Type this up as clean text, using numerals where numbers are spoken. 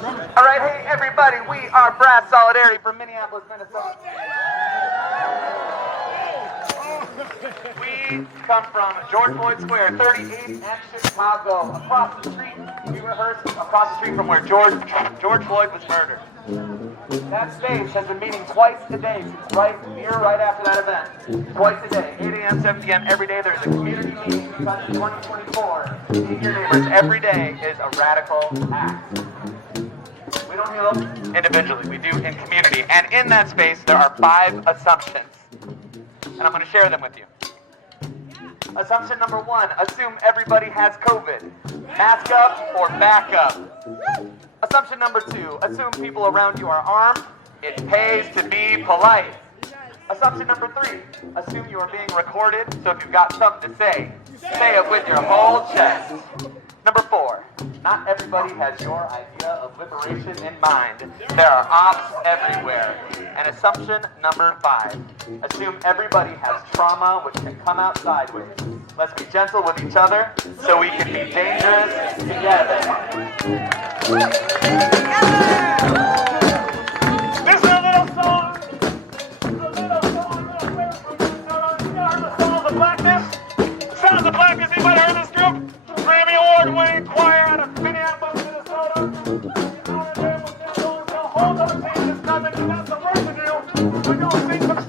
All right, hey everybody, we are Brass Solidarity from Minneapolis, Minnesota. We come from George Floyd Square, 38th and Chicago. Across the street, we rehearse across the street from where George Floyd was murdered. That space has been meeting twice a day since right after that event. Twice a day, 8 a.m., 7 p.m. every day. There's a community meeting because in 2024, seeing your neighbors every day is a radical act. We don't heal individually, we do in community. And in that space, there are 5 assumptions. And I'm going to share them with you. Assumption number 1, assume everybody has COVID. Mask up or back up. Assumption number 2, assume people around you are armed. It pays to be polite. Assumption number 3, assume you are being recorded, so if you've got something to say it with your whole chest. Number 4, not everybody has your idea of liberation in mind. There are ops everywhere. And assumption number 5, assume everybody has trauma which can come out sideways. Let's be gentle with each other so we can be dangerous together. This is a little song real quick from Minnesota. You heard the Sons of Blackness? Sons of Blackness, anybody heard this group? Grammy Award-winning choir out of Minneapolis, Minnesota. Hold those hands, it's coming, and that's the work to do. We're going to sing some